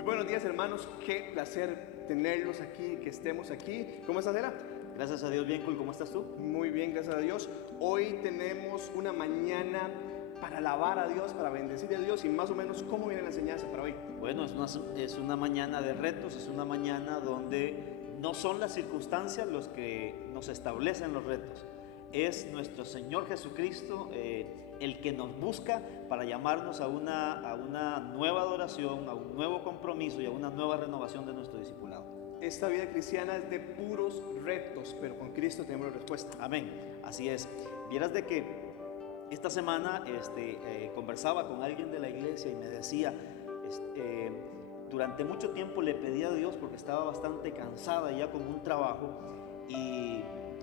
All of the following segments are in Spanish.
Muy buenos días, hermanos. Qué placer tenerlos aquí, que estemos aquí. ¿Cómo estás, Era? Gracias a Dios, bien cool. ¿Cómo estás tú? Muy bien, gracias a Dios. Hoy tenemos una mañana para alabar a Dios, para bendecir a Dios. Y más o menos, ¿cómo viene la enseñanza para hoy? Bueno, es una mañana de retos, es una mañana donde no son las circunstancias los que nos establecen los retos. Es nuestro Señor Jesucristo el que nos busca para llamarnos a una nueva adoración, a un nuevo compromiso y a una nueva renovación de nuestro discipulado. Esta vida cristiana es de puros retos, pero con Cristo tenemos la respuesta. Amén, así es. Vieras de que esta semana conversaba con alguien de la iglesia y me decía, durante mucho tiempo le pedí a Dios porque estaba bastante cansada ya con un trabajo y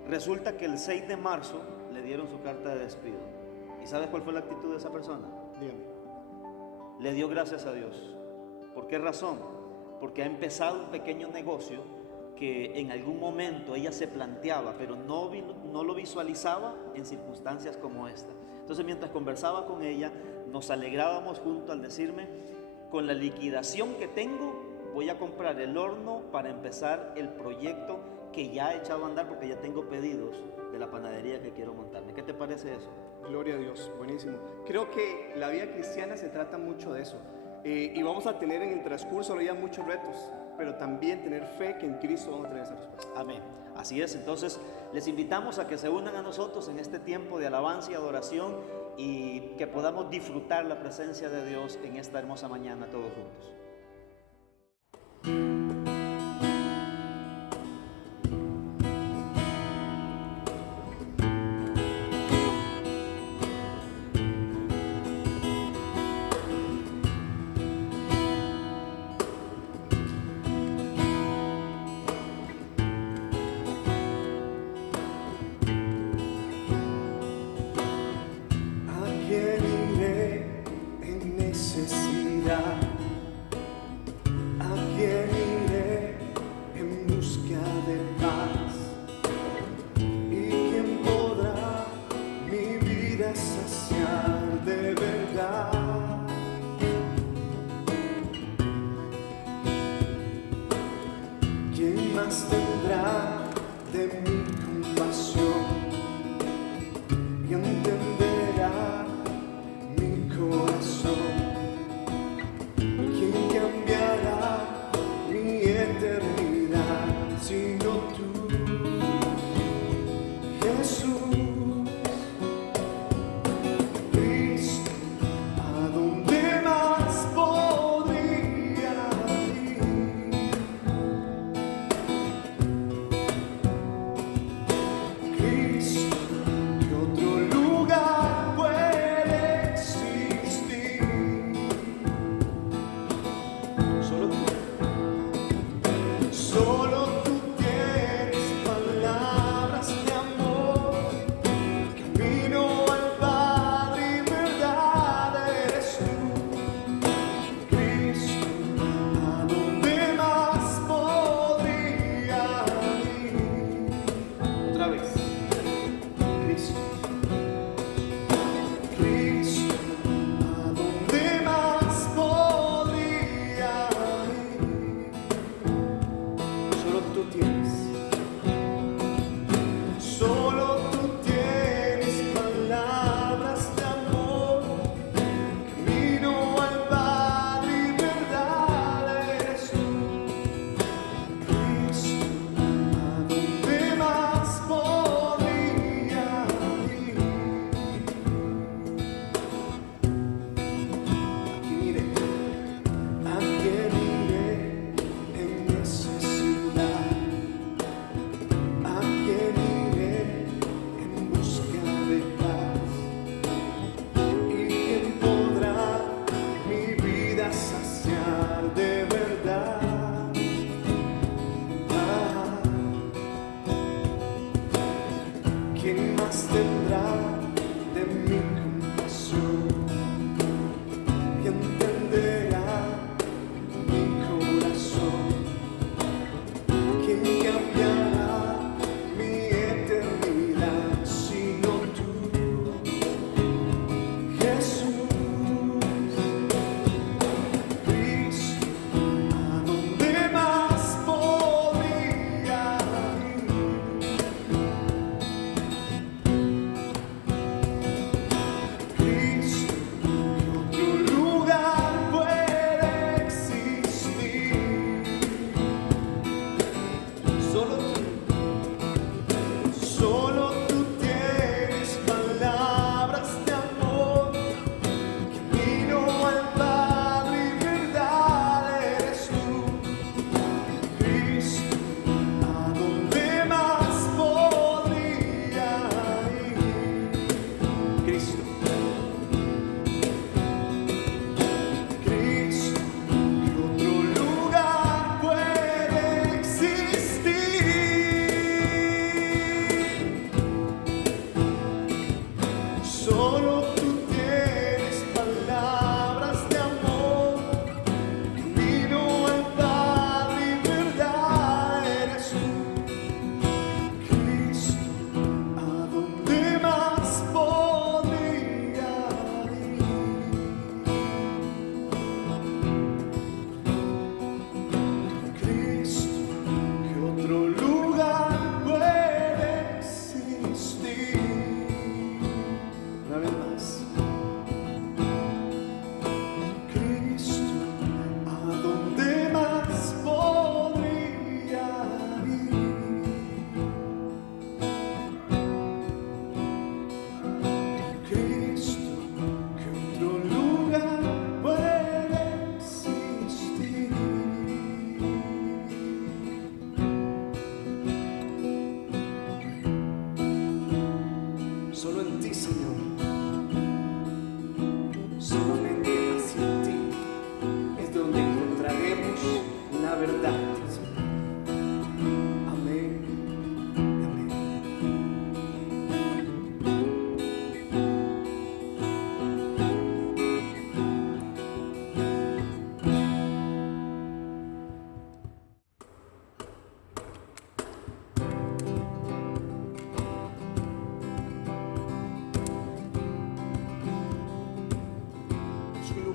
resulta que el 6 de marzo le dieron su carta de despido. ¿Y sabes cuál fue la actitud de esa persona? Dígame. Le dio gracias a Dios. ¿Por qué razón? Porque ha empezado un pequeño negocio que en algún momento ella se planteaba, pero no lo visualizaba en circunstancias como esta. Entonces, mientras conversaba con ella, nos alegrábamos juntos al decirme, con la liquidación que tengo, voy a comprar el horno para empezar el proyecto que ya he echado a andar porque ya tengo pedidos de la panadería que quiero montarme. ¿Qué te parece eso? Gloria a Dios, buenísimo. Creo que la vida cristiana se trata mucho de eso. Y vamos a tener en el transcurso de la vida muchos retos, pero también tener fe que en Cristo vamos a tener esa respuesta. Amén. Así es, entonces les invitamos a que se unan a nosotros en este tiempo de alabanza y adoración y que podamos disfrutar la presencia de Dios en esta hermosa mañana todos juntos.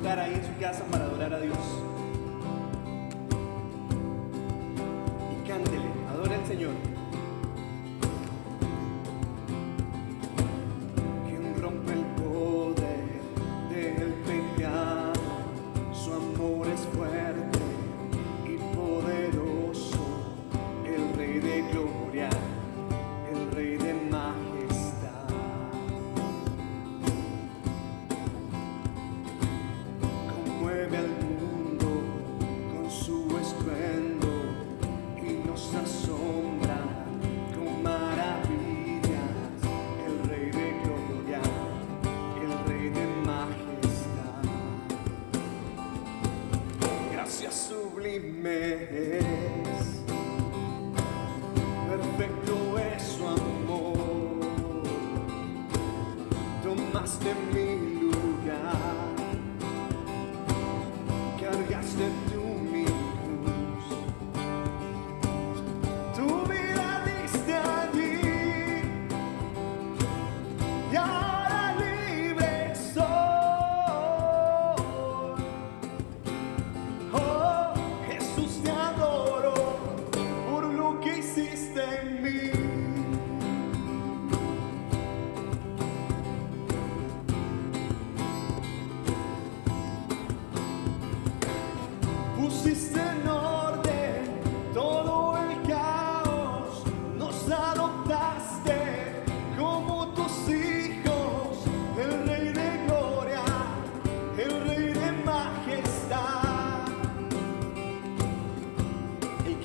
lugar ahí en su casa para adorar a Dios. Y cántele, adore al Señor. Quien rompe el poder del pecado, su amor es fuerte y poderoso, el Rey de gloria, el Rey de majestad. Conmueve al mundo con su estruendo y nos asombra con maravillas, el Rey de gloria, el Rey de majestad. Gracias sublime es, perfecto es su amor. Tomaste mi lugar, cargaste tú mi cruz, tu vida diste allí y ahora libre soy. Oh, Jesús, te adoro por lo que hiciste en mí. Pusiste en orden todo el caos, nos adoptaste como tus hijos, el Rey de gloria, el Rey de majestad, el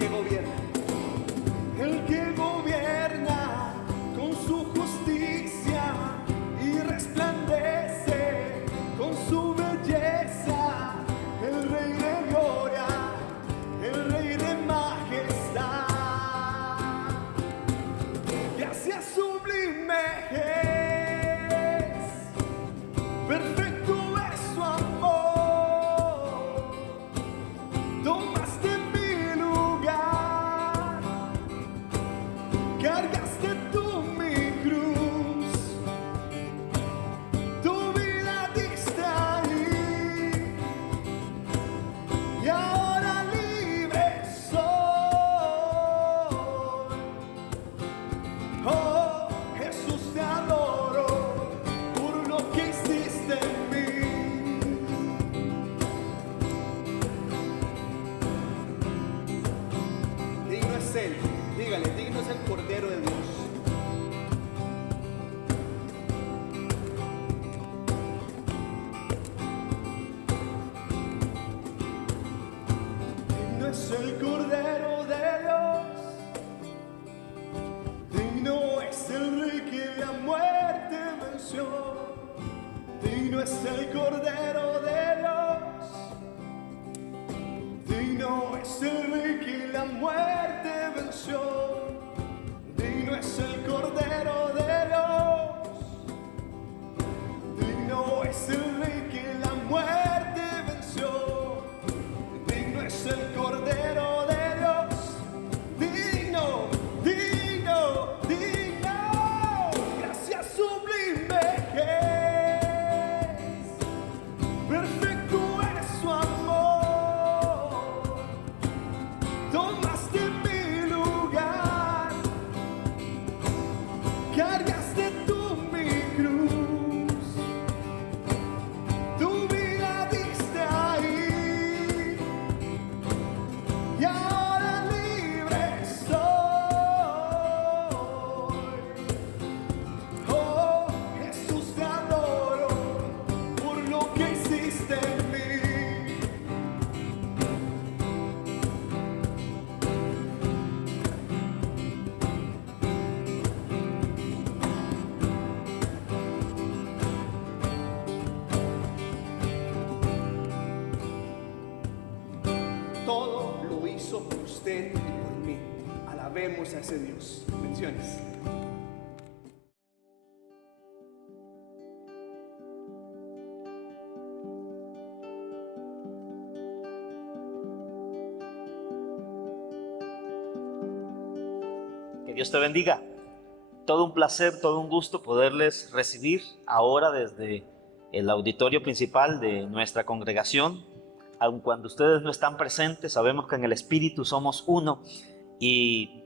que gobierna con su justicia y resplandece con su belleza, el Rey de gloria, el Rey de majestad. Gracias sublime es, perfecto es su amor. Tomaste mi lugar, cargaste tú mi cruz, tu vida diste ahí y ahora libre soy. Oh, Jesús, te adoro por lo que hiciste en mí. Digno es Él, dígale, digno es el Cordero de Dios. Digno es el Cordero de Dios, digno es el Rey que la muerte venció, digno es el Cordero de Dios, digno es el Rey que la muerte venció, digno es el Cordero de Dios, digno es el Rey que la muerte venció, digno es el Cordero de Dios, digno, digno, digno. Gracias sublime es, perfecto es su amor. Tomaste mi lugar, cargaste tú mi cruz, tu vida diste ahí y ahora libre soy. Oh, Jesús, te adoro por lo que hiciste en mí. Todo lo hizo por usted y por mí. Alabemos a ese Dios. Bendiciones. Que Dios te bendiga. Todo un placer, todo un gusto poderles recibir ahora desde el auditorio principal de nuestra congregación. Aun cuando ustedes no están presentes, sabemos que en el Espíritu somos uno y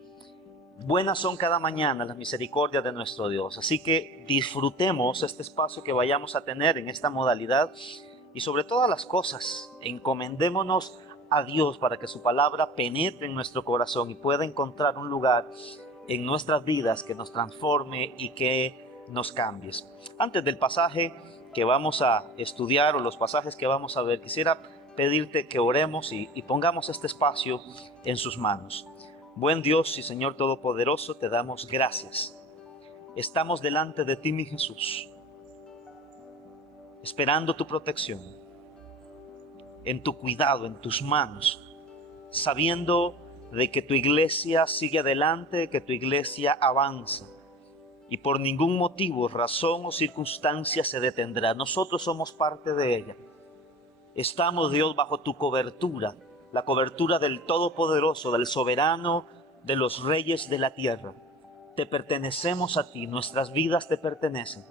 buenas son cada mañana las misericordias de nuestro Dios. Así que disfrutemos este espacio que vayamos a tener en esta modalidad y sobre todas las cosas, encomendémonos a Dios para que su palabra penetre en nuestro corazón y pueda encontrar un lugar en nuestras vidas que nos transforme y que nos cambie. Antes del pasaje que vamos a estudiar o los pasajes que vamos a ver, quisiera pedirte que oremos y pongamos este espacio en sus manos. Buen Dios y Señor Todopoderoso, te damos gracias. Estamos delante de ti, mi Jesús, esperando tu protección, en tu cuidado, en tus manos, sabiendo de que tu iglesia sigue adelante, que tu iglesia avanza y por ningún motivo, razón o circunstancia se detendrá. Nosotros somos parte de ella. Estamos, Dios, bajo tu cobertura, la cobertura del Todopoderoso, del Soberano, de los reyes de la tierra. Te pertenecemos a ti, nuestras vidas te pertenecen.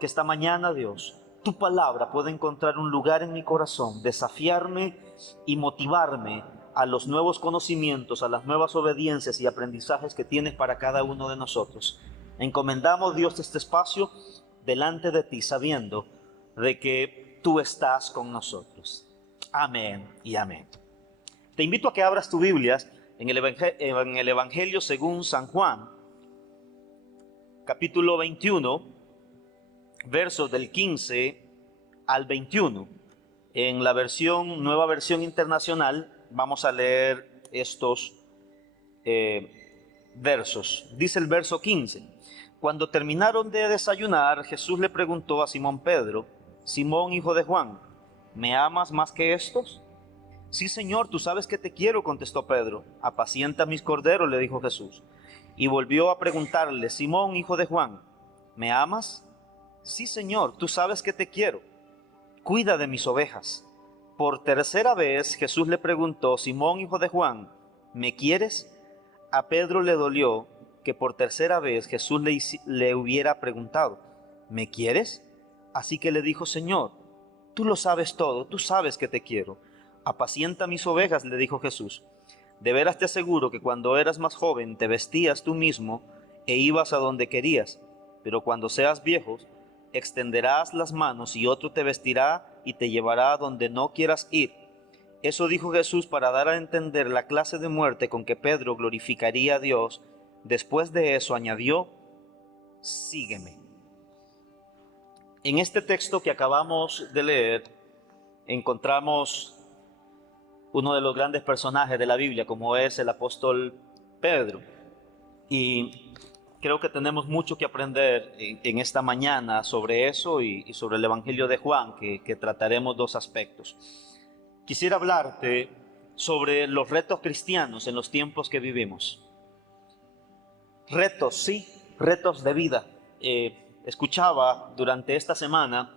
Que esta mañana, Dios, tu palabra pueda encontrar un lugar en mi corazón, desafiarme y motivarme a los nuevos conocimientos, a las nuevas obediencias y aprendizajes que tienes para cada uno de nosotros. Encomendamos, Dios, este espacio delante de ti, sabiendo de que tú estás con nosotros. Amén y amén. Te invito a que abras tu Biblia en el Evangelio según San Juan, capítulo 21, versos del 15 al 21. En la nueva versión internacional, vamos a leer estos versos. Dice el verso 15. Cuando terminaron de desayunar, Jesús le preguntó a Simón Pedro: Simón, hijo de Juan, ¿me amas más que estos? Sí, Señor, tú sabes que te quiero, contestó Pedro. Apacienta mis corderos, le dijo Jesús. Y volvió a preguntarle: Simón, hijo de Juan, ¿me amas? Sí, Señor, tú sabes que te quiero. Cuida de mis ovejas. Por tercera vez Jesús le preguntó: Simón, hijo de Juan, ¿me quieres? A Pedro le dolió que por tercera vez Jesús le hubiera preguntado: ¿me quieres? Así que le dijo: Señor, tú lo sabes todo, tú sabes que te quiero. Apacienta mis ovejas, le dijo Jesús. De veras te aseguro que cuando eras más joven te vestías tú mismo e ibas a donde querías, pero cuando seas viejo extenderás las manos y otro te vestirá y te llevará a donde no quieras ir. Eso dijo Jesús para dar a entender la clase de muerte con que Pedro glorificaría a Dios. Después de eso añadió: sígueme. En este texto que acabamos de leer encontramos uno de los grandes personajes de la Biblia, como es el apóstol Pedro. Y creo que tenemos mucho que aprender en esta mañana sobre eso y sobre el Evangelio de Juan, que trataremos dos aspectos. Quisiera hablarte sobre los retos cristianos en los tiempos que vivimos. Retos, sí, retos de vida. Escuchaba durante esta semana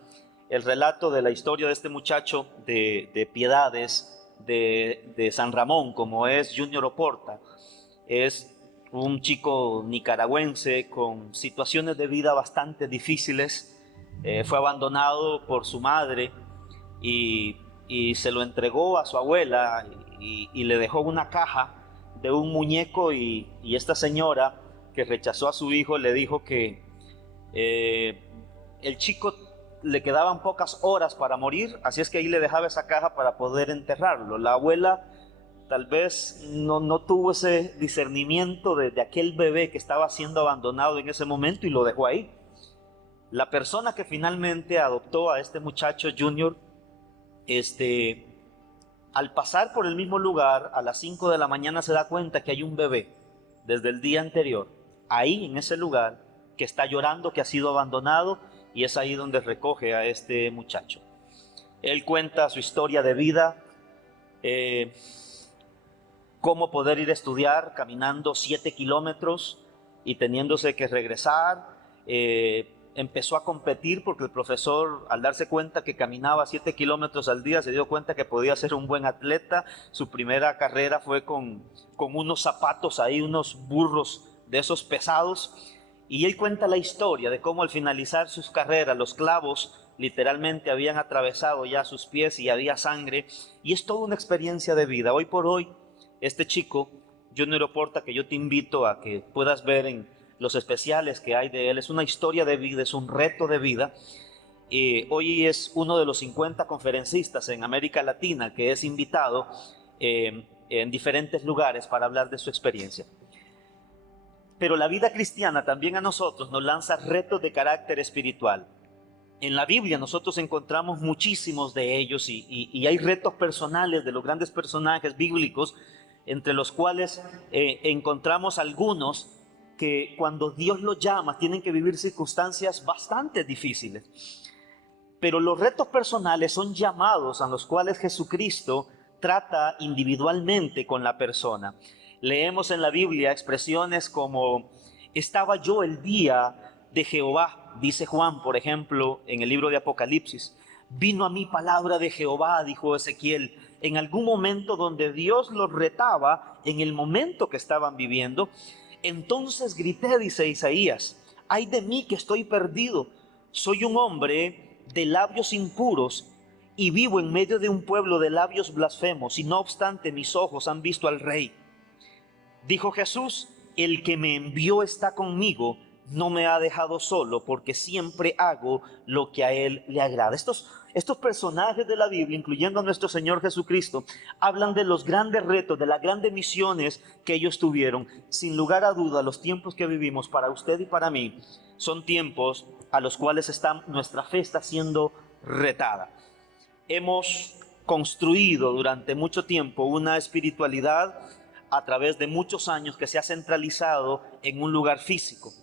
el relato de la historia de este muchacho de Piedades, de San Ramón, como es Junior Oporta. Es un chico nicaragüense con situaciones de vida bastante difíciles. Fue abandonado por su madre y se lo entregó a su abuela y le dejó una caja de un muñeco y esta señora que rechazó a su hijo le dijo que el chico le quedaban pocas horas para morir, así es que ahí le dejaba esa caja para poder enterrarlo. La abuela tal vez no tuvo ese discernimiento de aquel bebé que estaba siendo abandonado en ese momento y lo dejó ahí. La persona que finalmente adoptó a este muchacho Junior, al pasar por el mismo lugar a las 5 de la mañana se da cuenta que hay un bebé desde el día anterior, ahí en ese lugar, que está llorando, que ha sido abandonado, y es ahí donde recoge a este muchacho. Él cuenta su historia de vida, cómo poder ir a estudiar caminando 7 kilómetros y teniéndose que regresar. Empezó a competir porque el profesor, al darse cuenta que caminaba 7 kilómetros al día, se dio cuenta que podía ser un buen atleta. Su primera carrera fue con unos zapatos ahí, unos burros de esos pesados. Y él cuenta la historia de cómo al finalizar sus carreras, los clavos literalmente habían atravesado ya sus pies y había sangre, y es toda una experiencia de vida. Hoy por hoy, este chico, Junior Oporta, que yo te invito a que puedas ver en los especiales que hay de él, es una historia de vida, es un reto de vida. Hoy es uno de los 50 conferencistas en América Latina que es invitado en diferentes lugares para hablar de su experiencia. Pero la vida cristiana también a nosotros nos lanza retos de carácter espiritual. En la Biblia nosotros encontramos muchísimos de ellos y hay retos personales de los grandes personajes bíblicos, entre los cuales encontramos algunos que cuando Dios los llama tienen que vivir circunstancias bastante difíciles. Pero los retos personales son llamados a los cuales Jesucristo trata individualmente con la persona. Leemos en la Biblia expresiones como: estaba yo el día de Jehová, dice Juan, por ejemplo, en el libro de Apocalipsis. Vino a mí palabra de Jehová, dijo Ezequiel, en algún momento donde Dios los retaba en el momento que estaban viviendo. Entonces grité, dice Isaías, ay de mí que estoy perdido, soy un hombre de labios impuros y vivo en medio de un pueblo de labios blasfemos, y no obstante mis ojos han visto al Rey. Dijo Jesús, el que me envió está conmigo, no me ha dejado solo, porque siempre hago lo que a él le agrada. Estos personajes de la Biblia, incluyendo a nuestro Señor Jesucristo, hablan de los grandes retos, de las grandes misiones que ellos tuvieron. Sin lugar a duda, los tiempos que vivimos para usted y para mí son tiempos a los cuales nuestra fe está siendo retada. Hemos construido durante mucho tiempo una espiritualidad a través de muchos años que se ha centralizado en un lugar físico.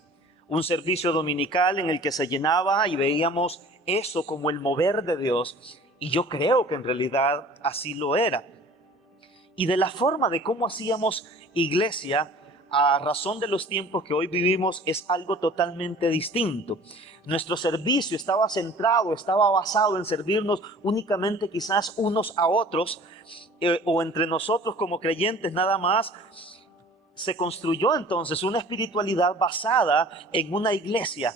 Un servicio dominical en el que se llenaba y veíamos eso como el mover de Dios, y yo creo que en realidad así lo era. Y de la forma de cómo hacíamos iglesia, a razón de los tiempos que hoy vivimos, es algo totalmente distinto. Nuestro servicio estaba centrado, estaba basado en servirnos únicamente quizás unos a otros, o entre nosotros como creyentes nada más. Se construyó entonces una espiritualidad basada en una iglesia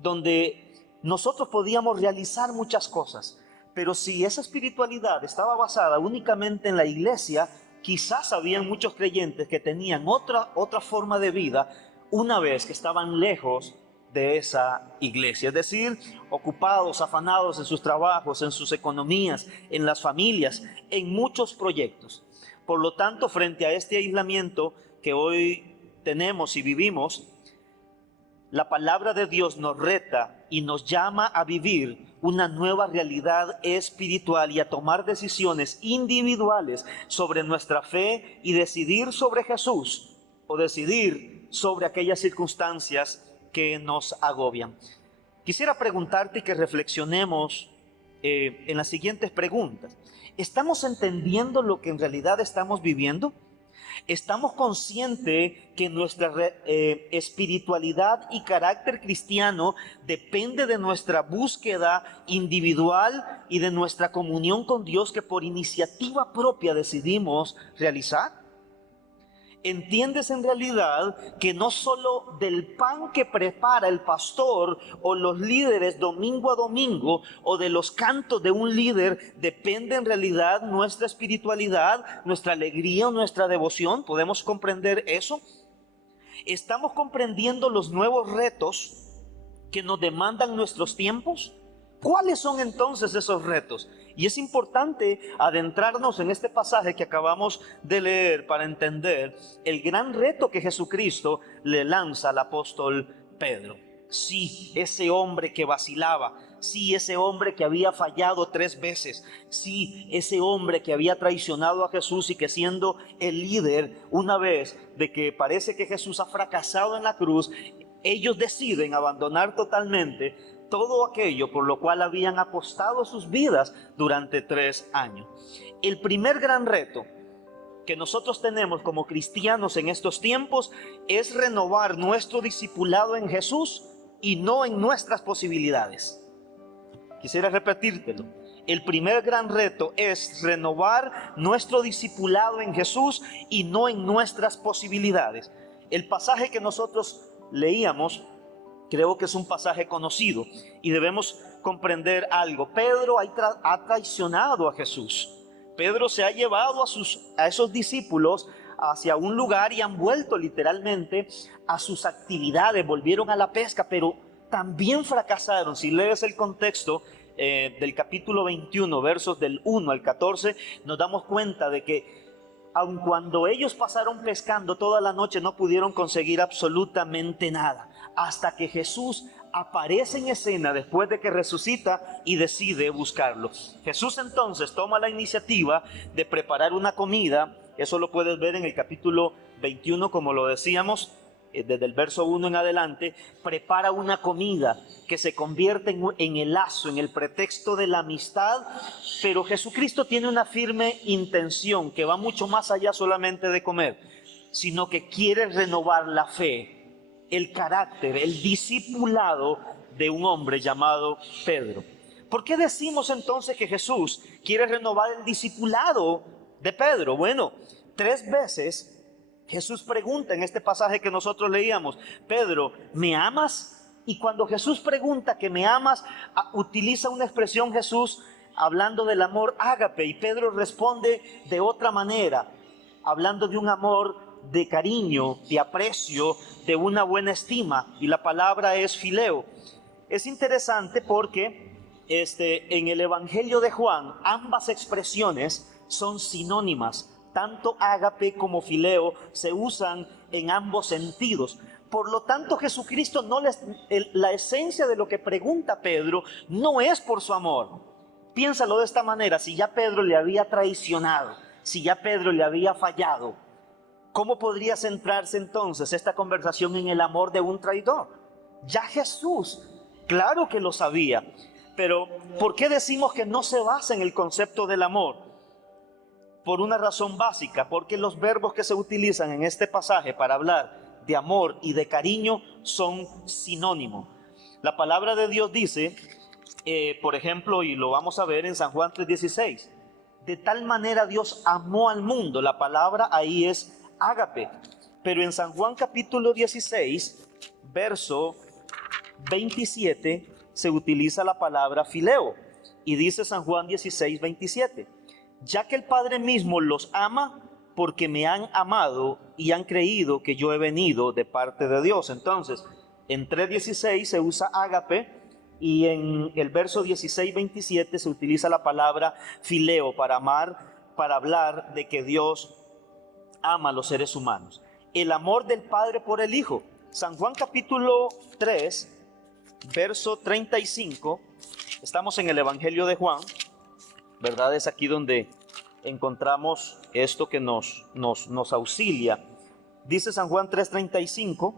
donde nosotros podíamos realizar muchas cosas. Pero si esa espiritualidad estaba basada únicamente en la iglesia, quizás habían muchos creyentes que tenían otra forma de vida una vez que estaban lejos de esa iglesia, es decir, ocupados, afanados en sus trabajos, en sus economías, en las familias, en muchos proyectos. Por lo tanto, frente a este aislamiento que hoy tenemos y vivimos, la palabra de Dios nos reta y nos llama a vivir una nueva realidad espiritual y a tomar decisiones individuales sobre nuestra fe y decidir sobre Jesús o decidir sobre aquellas circunstancias que nos agobian. Quisiera preguntarte y que reflexionemos en las siguientes preguntas. ¿Estamos entendiendo lo que en realidad estamos viviendo? ¿Estamos conscientes que nuestra espiritualidad y carácter cristiano depende de nuestra búsqueda individual y de nuestra comunión con Dios que por iniciativa propia decidimos realizar? ¿Entiendes en realidad que no solo del pan que prepara el pastor o los líderes domingo a domingo o de los cantos de un líder depende en realidad nuestra espiritualidad, nuestra alegría o nuestra devoción? ¿Podemos comprender eso? ¿Estamos comprendiendo los nuevos retos que nos demandan nuestros tiempos? ¿Cuáles son entonces esos retos? Y es importante adentrarnos en este pasaje que acabamos de leer para entender el gran reto que Jesucristo le lanza al apóstol Pedro. Sí, ese hombre que vacilaba, sí, ese hombre que había fallado 3 veces, sí, ese hombre que había traicionado a Jesús y que siendo el líder, una vez de que parece que Jesús ha fracasado en la cruz, ellos deciden abandonar totalmente todo aquello por lo cual habían apostado sus vidas durante 3 años. El primer gran reto que nosotros tenemos como cristianos en estos tiempos es renovar nuestro discipulado en Jesús y no en nuestras posibilidades. Quisiera repetírtelo. El primer gran reto es renovar nuestro discipulado en Jesús y no en nuestras posibilidades. El pasaje que nosotros leíamos Creo que es un pasaje conocido y debemos comprender algo. Pedro ha traicionado a Jesús. Pedro se ha llevado a esos discípulos hacia un lugar y han vuelto literalmente a sus actividades. Volvieron a la pesca, pero también fracasaron. Si lees el contexto del capítulo 21, versos del 1 al 14, nos damos cuenta de que aun cuando ellos pasaron pescando toda la noche, no pudieron conseguir absolutamente nada, hasta que Jesús aparece en escena después de que resucita y decide buscarlos. Jesús entonces toma la iniciativa de preparar una comida. Eso lo puedes ver en el capítulo 21, como lo decíamos, desde el verso 1 en adelante. Prepara una comida que se convierte en el lazo, en el pretexto de la amistad. Pero Jesucristo tiene una firme intención que va mucho más allá solamente de comer, sino que quiere renovar la fe, el carácter, el discipulado de un hombre llamado Pedro. ¿Por qué decimos entonces que Jesús quiere renovar el discipulado de Pedro? Bueno, 3 veces Jesús pregunta en este pasaje que nosotros leíamos: Pedro, ¿me amas? Y cuando Jesús pregunta que me amas, utiliza una expresión Jesús hablando del amor ágape, y Pedro responde de otra manera, hablando de un amor de cariño, de aprecio, de una buena estima, y la palabra es fileo. Es interesante porque en el Evangelio de Juan ambas expresiones son sinónimas. Tanto ágape como fileo se usan en ambos sentidos. Por lo tanto, Jesucristo la esencia de lo que pregunta Pedro no es por su amor. Piénsalo de esta manera: si ya Pedro le había traicionado, si ya Pedro le había fallado, ¿cómo podría centrarse entonces esta conversación en el amor de un traidor? Ya Jesús, claro que lo sabía, pero ¿por qué decimos que no se basa en el concepto del amor? Por una razón básica, porque los verbos que se utilizan en este pasaje para hablar de amor y de cariño son sinónimos. La palabra de Dios dice, por ejemplo, y lo vamos a ver en San Juan 3:16, de tal manera Dios amó al mundo. La palabra ahí es ágape, pero en San Juan capítulo 16, verso 27, se utiliza la palabra fileo, y dice San Juan 16:27, ya que el Padre mismo los ama porque me han amado y han creído que yo he venido de parte de Dios. Entonces, en 3:16 se usa ágape, y en el verso 16:27 se utiliza la palabra fileo para amar, para hablar de que Dios ama a los seres humanos. El amor del Padre por el Hijo. San Juan capítulo 3, verso 35. Estamos en el Evangelio de Juan, ¿verdad? Es aquí donde encontramos esto que nos auxilia. Dice San Juan 3:35,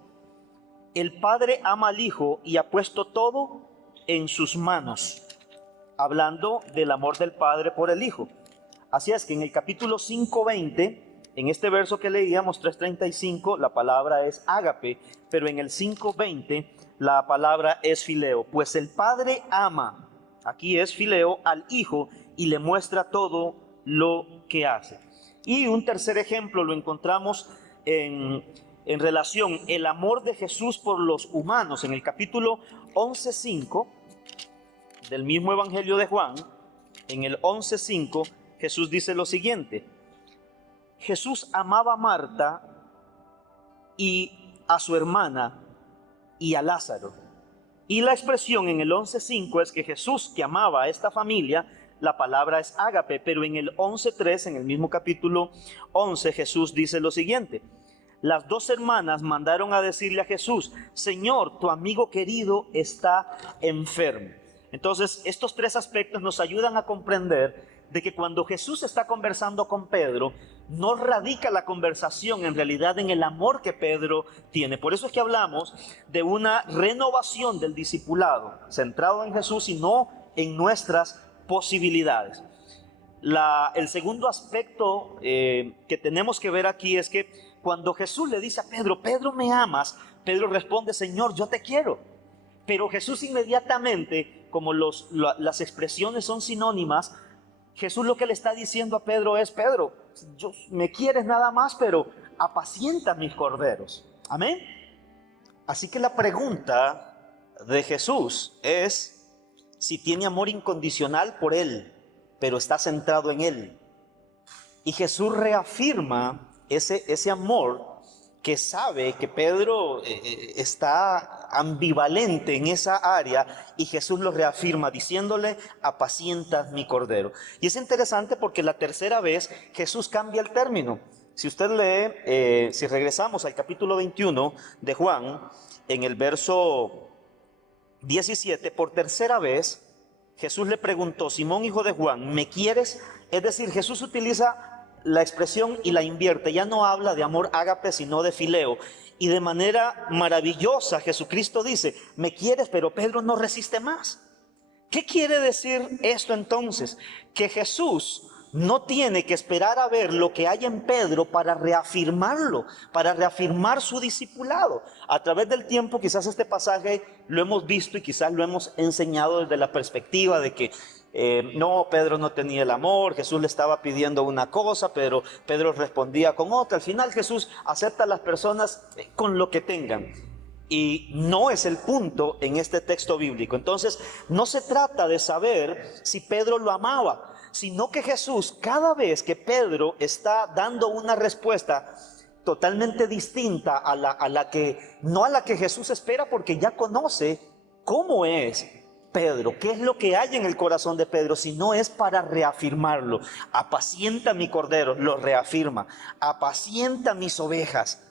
el Padre ama al Hijo y ha puesto todo en sus manos, hablando del amor del Padre por el Hijo. Así es que en el capítulo 5:20, en este verso que leíamos, 3:35, la palabra es ágape, pero en el 5:20 la palabra es fileo. Pues el Padre ama, aquí es fileo, al Hijo y le muestra todo lo que hace. Y un tercer ejemplo lo encontramos en relación el amor de Jesús por los humanos. En el capítulo 11:5 del mismo Evangelio de Juan, en el 11:5, Jesús dice lo siguiente: Jesús amaba a Marta y a su hermana y a Lázaro. Y la expresión en el 11:5 es que Jesús, que amaba a esta familia, la palabra es ágape, pero en el 11:3, en el mismo capítulo 11, Jesús dice lo siguiente: las 2 hermanas mandaron a decirle a Jesús, Señor, tu amigo querido está enfermo. Entonces, estos 3 aspectos nos ayudan a comprender de que cuando Jesús está conversando con Pedro, no radica la conversación en realidad en el amor que Pedro tiene. Por eso es que hablamos de una renovación del discipulado, centrado en Jesús y no en nuestras posibilidades. El segundo aspecto que tenemos que ver aquí es que cuando Jesús le dice a Pedro, Pedro, ¿me amas? Pedro responde, Señor, yo te quiero. Pero Jesús inmediatamente, como las expresiones son sinónimas, Jesús lo que le está diciendo a Pedro es, Pedro, me quieres nada más, pero apacienta mis corderos. Amén. Así que la pregunta de Jesús es si tiene amor incondicional por Él, pero está centrado en Él. Y Jesús reafirma ese amor que sabe que Pedro está ambivalente en esa área, y Jesús lo reafirma diciéndole: apacienta mi cordero. Y es interesante porque la tercera vez Jesús cambia el término. Si usted lee, si regresamos al capítulo 21 de Juan, en el verso 17, por tercera vez Jesús le preguntó: Simón, hijo de Juan, ¿me quieres? Es decir, Jesús utiliza la expresión y la invierte. Ya no habla de amor ágape, sino de fileo. Y de manera maravillosa Jesucristo dice: ¿me quieres? Pero Pedro no resiste más. ¿Qué quiere decir esto entonces? Que Jesús no tiene que esperar a ver lo que hay en Pedro para reafirmarlo, para reafirmar su discipulado. A través del tiempo quizás este pasaje lo hemos visto y quizás lo hemos enseñado desde la perspectiva de que no, Pedro no tenía el amor, Jesús le estaba pidiendo una cosa, pero Pedro respondía con otra. Al final Jesús acepta a las personas con lo que tengan. Y no es el punto en este texto bíblico. Entonces, no se trata de saber si Pedro lo amaba, sino que Jesús, cada vez que Pedro está dando una respuesta totalmente distinta a la que, no a la que Jesús espera, porque ya conoce cómo es Pedro, qué es lo que hay en el corazón de Pedro, sino es para reafirmarlo. Apacienta mi cordero, lo reafirma. Apacienta mis ovejas.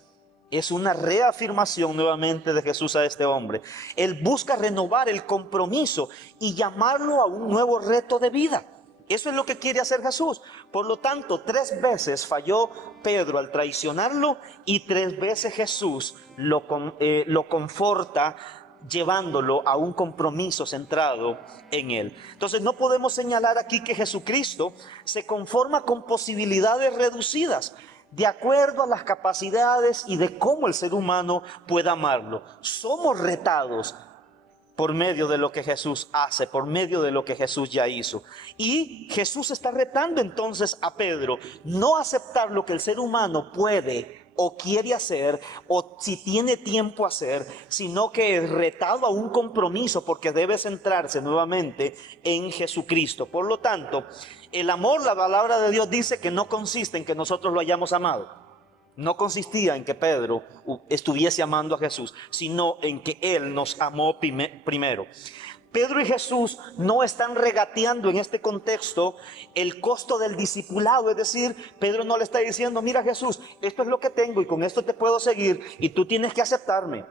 Es una reafirmación nuevamente de Jesús a este hombre. Él busca renovar el compromiso y llamarlo a un nuevo reto de vida. Eso es lo que quiere hacer Jesús. Por lo tanto, 3 veces falló Pedro al traicionarlo, y 3 veces Jesús lo conforta, llevándolo a un compromiso centrado en Él. Entonces no podemos señalar aquí que Jesucristo se conforma con posibilidades reducidas de acuerdo a las capacidades y de cómo el ser humano pueda amarlo. Somos retados por medio de lo que Jesús hace, por medio de lo que Jesús ya hizo. Y Jesús está retando entonces a Pedro no aceptar lo que el ser humano puede o quiere hacer, o si tiene tiempo a hacer, sino que es retado a un compromiso, porque debe centrarse nuevamente en Jesucristo. Por lo tanto, el amor, la palabra de Dios dice que no consiste en que nosotros lo hayamos amado. No consistía en que Pedro estuviese amando a Jesús, sino en que Él nos amó primero. Pedro y Jesús no están regateando en este contexto el costo del discipulado. Es decir, Pedro no le está diciendo: mira Jesús, esto es lo que tengo y con esto te puedo seguir y tú tienes que aceptarme.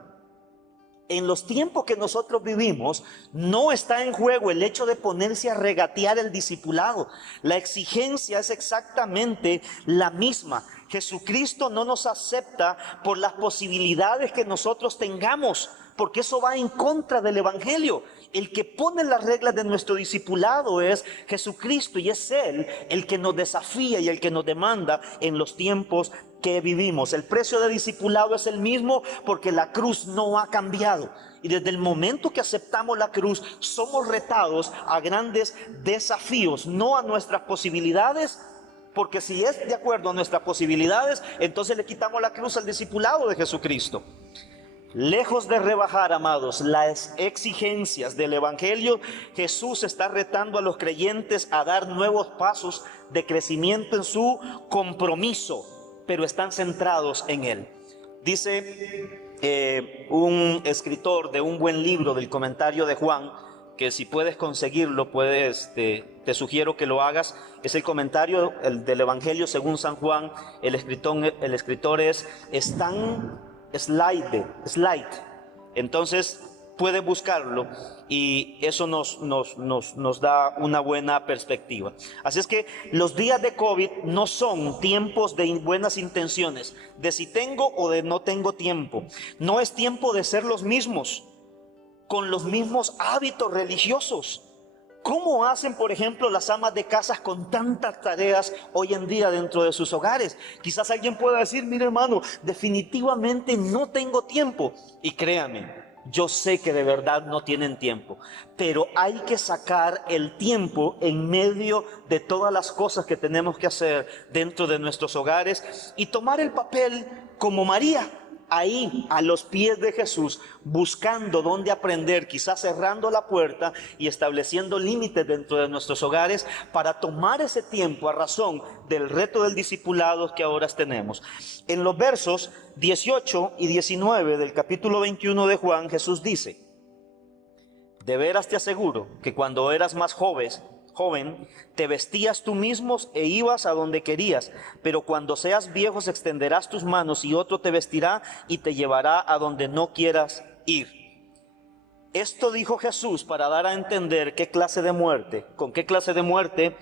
En los tiempos que nosotros vivimos, no está en juego el hecho de ponerse a regatear el discipulado. La exigencia es exactamente la misma. Jesucristo no nos acepta por las posibilidades que nosotros tengamos, porque eso va en contra del Evangelio. El que pone las reglas de nuestro discipulado es Jesucristo, y es Él el que nos desafía y el que nos demanda en los tiempos que vivimos. El precio de discipulado es el mismo, porque la cruz no ha cambiado. Y desde el momento que aceptamos la cruz, somos retados a grandes desafíos, no a nuestras posibilidades, porque si es de acuerdo a nuestras posibilidades, entonces le quitamos la cruz al discipulado de Jesucristo. Lejos de rebajar, amados, las exigencias del Evangelio, Jesús está retando a los creyentes a dar nuevos pasos de crecimiento en su compromiso, pero están centrados en Él. Dice un escritor de un buen libro del comentario de Juan, que si puedes conseguirlo, te sugiero que lo hagas. Es el comentario del Evangelio según San Juan. El escritor es Stan Slide. Entonces puede buscarlo, y eso nos da una buena perspectiva. Así es que los días de COVID no son tiempos de buenas intenciones, de si tengo o de no tengo tiempo. No es tiempo de ser los mismos, con los mismos hábitos religiosos. ¿Cómo hacen, por ejemplo, las amas de casas con tantas tareas hoy en día dentro de sus hogares? Quizás alguien pueda decir: mire hermano, definitivamente no tengo tiempo. Y créame, yo sé que de verdad no tienen tiempo, pero hay que sacar el tiempo en medio de todas las cosas que tenemos que hacer dentro de nuestros hogares y tomar el papel como María. ahí a los pies de Jesús, buscando dónde aprender, quizás cerrando la puerta y estableciendo límites dentro de nuestros hogares para tomar ese tiempo a razón del reto del discipulado que ahora tenemos. En los versos 18 y 19 del capítulo 21 de Juan, Jesús dice: de veras te aseguro que cuando eras más joven, te vestías tú mismo e ibas a donde querías, pero cuando seas viejo extenderás tus manos y otro te vestirá y te llevará a donde no quieras ir. Esto dijo Jesús para dar a entender con qué clase de muerte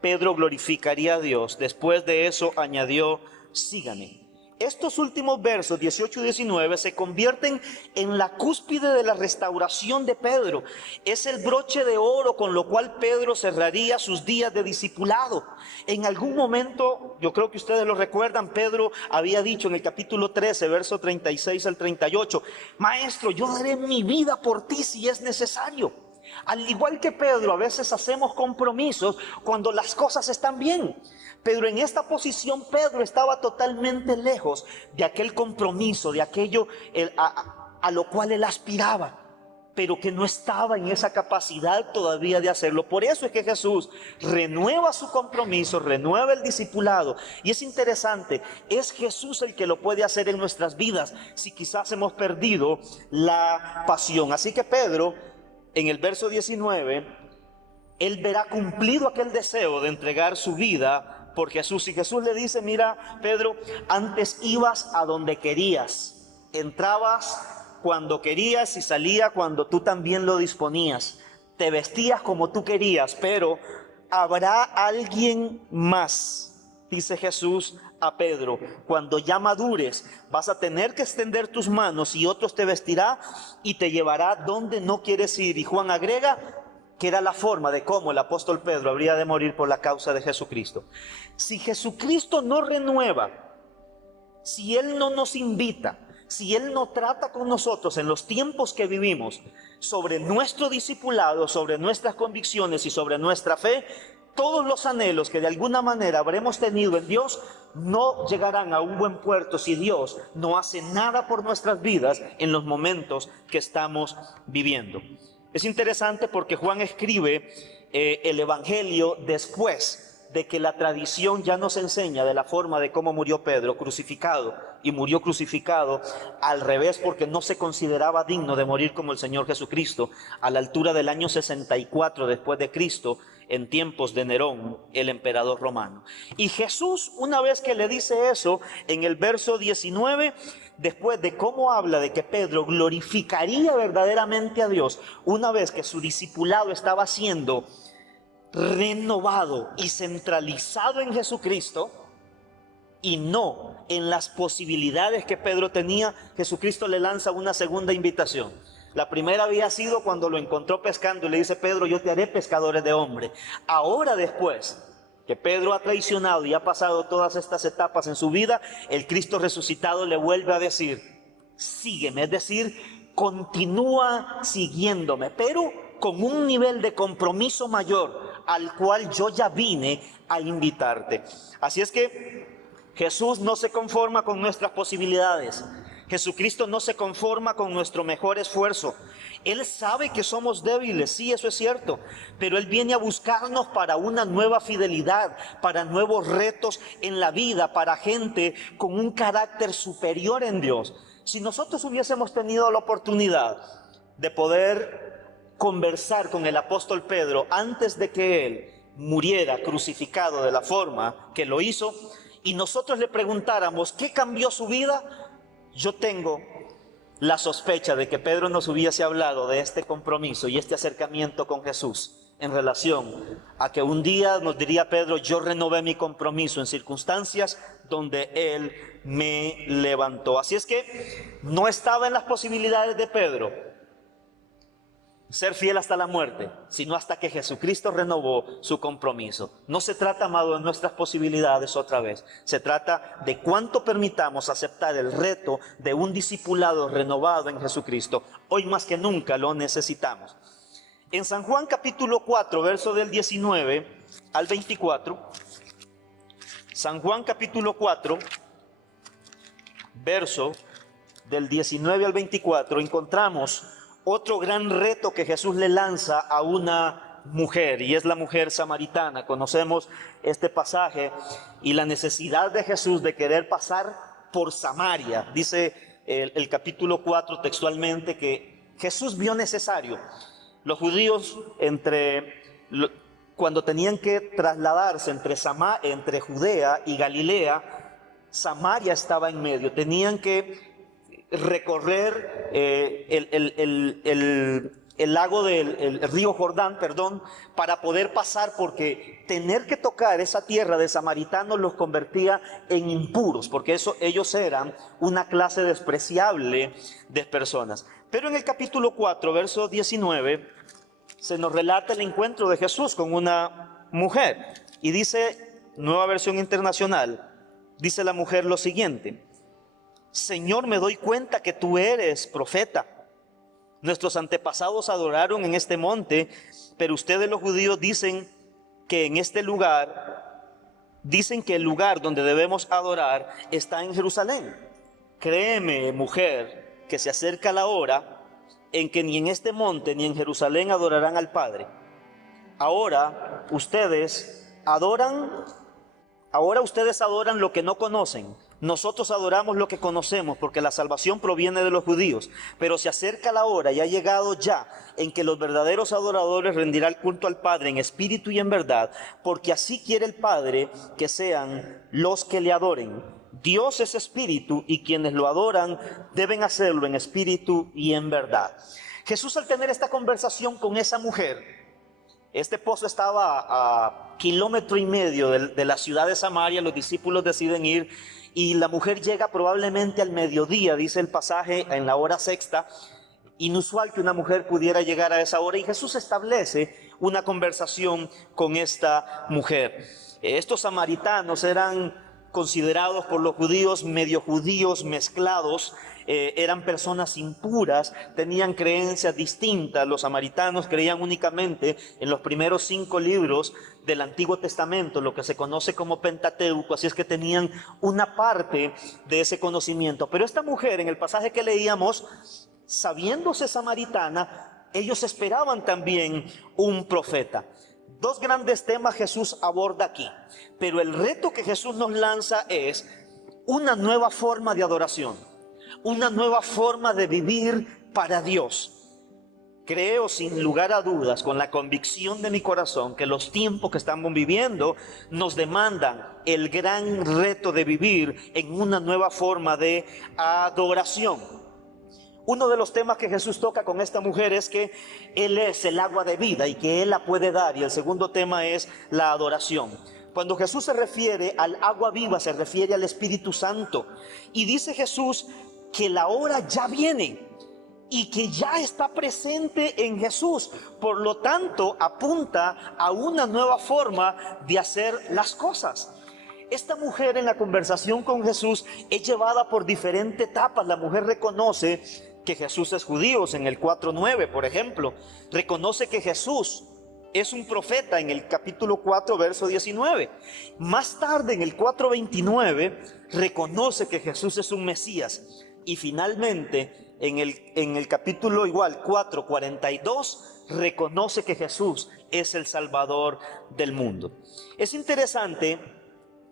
Pedro glorificaría a Dios. Después de eso añadió: sígame. Estos últimos versos 18 y 19 se convierten en la cúspide de la restauración de Pedro. Es el broche de oro con lo cual Pedro cerraría sus días de discipulado. En algún momento, yo creo que ustedes lo recuerdan, Pedro había dicho en el capítulo 13, verso 36 al 38, maestro, yo daré mi vida por ti si es necesario. Al igual que Pedro, a veces hacemos compromisos cuando las cosas están bien. Pero en esta posición Pedro estaba totalmente lejos de aquel compromiso, de aquello a lo cual él aspiraba, pero que no estaba en esa capacidad todavía de hacerlo. Por eso es que Jesús renueva su compromiso, renueva el discipulado. Y es interesante, es Jesús el que lo puede hacer en nuestras vidas si quizás hemos perdido la pasión. Así que Pedro, en el verso 19, él verá cumplido aquel deseo de entregar su vida por Jesús. Y Jesús le dice: mira, Pedro, antes ibas a donde querías, entrabas cuando querías y salía cuando tú también lo disponías, te vestías como tú querías, pero habrá alguien más, dice Jesús a Pedro, cuando ya madures vas a tener que extender tus manos y otros te vestirá y te llevará donde no quieres ir. Y Juan agrega que era la forma de cómo el apóstol Pedro habría de morir por la causa de Jesucristo. Si Jesucristo no renueva, si Él no nos invita, si Él no trata con nosotros en los tiempos que vivimos sobre nuestro discipulado, sobre nuestras convicciones y sobre nuestra fe, todos los anhelos que de alguna manera habremos tenido en Dios no llegarán a un buen puerto si Dios no hace nada por nuestras vidas en los momentos que estamos viviendo. Es interesante porque Juan escribe el Evangelio después de que la tradición ya nos enseña de la forma de cómo murió Pedro, crucificado, y murió crucificado al revés porque no se consideraba digno de morir como el Señor Jesucristo, a la altura del año 64 después de Cristo, en tiempos de Nerón, el emperador romano. Y Jesús, una vez que le dice eso, en el verso 19, después de cómo habla de que Pedro glorificaría verdaderamente a Dios, una vez que su discipulado estaba siendo renovado y centralizado en Jesucristo y no en las posibilidades que Pedro tenía, Jesucristo le lanza una segunda invitación. La primera había sido cuando lo encontró pescando y le dice: Pedro, yo te haré pescadores de hombres. Ahora, después que Pedro ha traicionado y ha pasado todas estas etapas en su vida, el Cristo resucitado le vuelve a decir: sígueme, es decir, continúa siguiéndome, pero con un nivel de compromiso mayor al cual yo ya vine a invitarte. Así es que Jesús no se conforma con nuestras posibilidades. Jesucristo no se conforma con nuestro mejor esfuerzo. Él sabe que somos débiles, sí, eso es cierto, pero Él viene a buscarnos para una nueva fidelidad, para nuevos retos en la vida, para gente con un carácter superior en Dios. Si nosotros hubiésemos tenido la oportunidad de poder conversar con el apóstol Pedro antes de que él muriera crucificado de la forma que lo hizo, y nosotros le preguntáramos ¿qué cambió su vida?, yo tengo la sospecha de que Pedro nos hubiese hablado de este compromiso y este acercamiento con Jesús en relación a que un día nos diría Pedro: yo renové mi compromiso en circunstancias donde Él me levantó. Así es que no estaba en las posibilidades de Pedro ser fiel hasta la muerte, sino hasta que Jesucristo renovó su compromiso. No se trata, amado, de nuestras posibilidades otra vez. Se trata de cuánto permitamos aceptar el reto de un discipulado renovado en Jesucristo. Hoy más que nunca lo necesitamos. En San Juan capítulo 4, verso del 19 al 24. San Juan capítulo 4, verso del 19 al 24, encontramos otro gran reto que Jesús le lanza a una mujer, y es la mujer samaritana. Conocemos este pasaje y la necesidad de Jesús de querer pasar por Samaria. Dice el capítulo 4 textualmente que Jesús vio necesario. Los judíos cuando tenían que trasladarse entre Judea y Galilea, Samaria estaba en medio. Tenían que recorrer el lago el río Jordán, para poder pasar, porque tener que tocar esa tierra de samaritanos los convertía en impuros, porque ellos eran una clase despreciable de personas. Pero en el capítulo 4, verso 19, se nos relata el encuentro de Jesús con una mujer. Y dice, Nueva Versión Internacional, dice la mujer lo siguiente: Señor, me doy cuenta que tú eres profeta. Nuestros antepasados adoraron en este monte, pero ustedes los judíos dicen que el lugar donde debemos adorar está en Jerusalén. Créeme, mujer, que se acerca la hora en que ni en este monte ni en Jerusalén adorarán al Padre. Ahora ustedes adoran lo que no conocen. Nosotros adoramos lo que conocemos, porque la salvación proviene de los judíos. Pero se acerca la hora, y ha llegado ya, en que los verdaderos adoradores rendirán culto al Padre en espíritu y en verdad, porque así quiere el Padre que sean los que le adoren. Dios es espíritu, y quienes lo adoran deben hacerlo en espíritu y en verdad. Jesús, al tener esta conversación con esa mujer, este pozo estaba a 1,5 kilómetros de la ciudad de Samaria. Los discípulos deciden ir, y la mujer llega probablemente al mediodía, dice el pasaje, en la hora sexta. Inusual que una mujer pudiera llegar a esa hora, y Jesús establece una conversación con esta mujer. Estos samaritanos eran considerados por los judíos medio judíos mezclados. Eran personas impuras, tenían creencias distintas. Los samaritanos creían únicamente en los primeros 5 libros del Antiguo Testamento, lo que se conoce como Pentateuco, así es que tenían una parte de ese conocimiento. Pero esta mujer, en el pasaje que leíamos, sabiéndose samaritana, ellos esperaban también un profeta. 2 grandes temas Jesús aborda aquí, pero el reto que Jesús nos lanza es una nueva forma de adoración, una nueva forma de vivir para Dios. Creo sin lugar a dudas, con la convicción de mi corazón, que los tiempos que estamos viviendo nos demandan el gran reto de vivir en una nueva forma de adoración. Uno de los temas que Jesús toca con esta mujer es que Él es el agua de vida y que Él la puede dar. Y el segundo tema es la adoración. Cuando Jesús se refiere al agua viva, se refiere al Espíritu Santo. Y dice Jesús que la hora ya viene y que ya está presente en Jesús. Por lo tanto, apunta a una nueva forma de hacer las cosas. Esta mujer, en la conversación con Jesús, es llevada por diferentes etapas. La mujer reconoce que Jesús es judío, en el 4:9, por ejemplo. Reconoce que Jesús es un profeta en el capítulo 4, verso 19. Más tarde, en el 4:29, reconoce que Jesús es un Mesías. Y finalmente, en el capítulo 4:42, reconoce que Jesús es el Salvador del mundo. Es interesante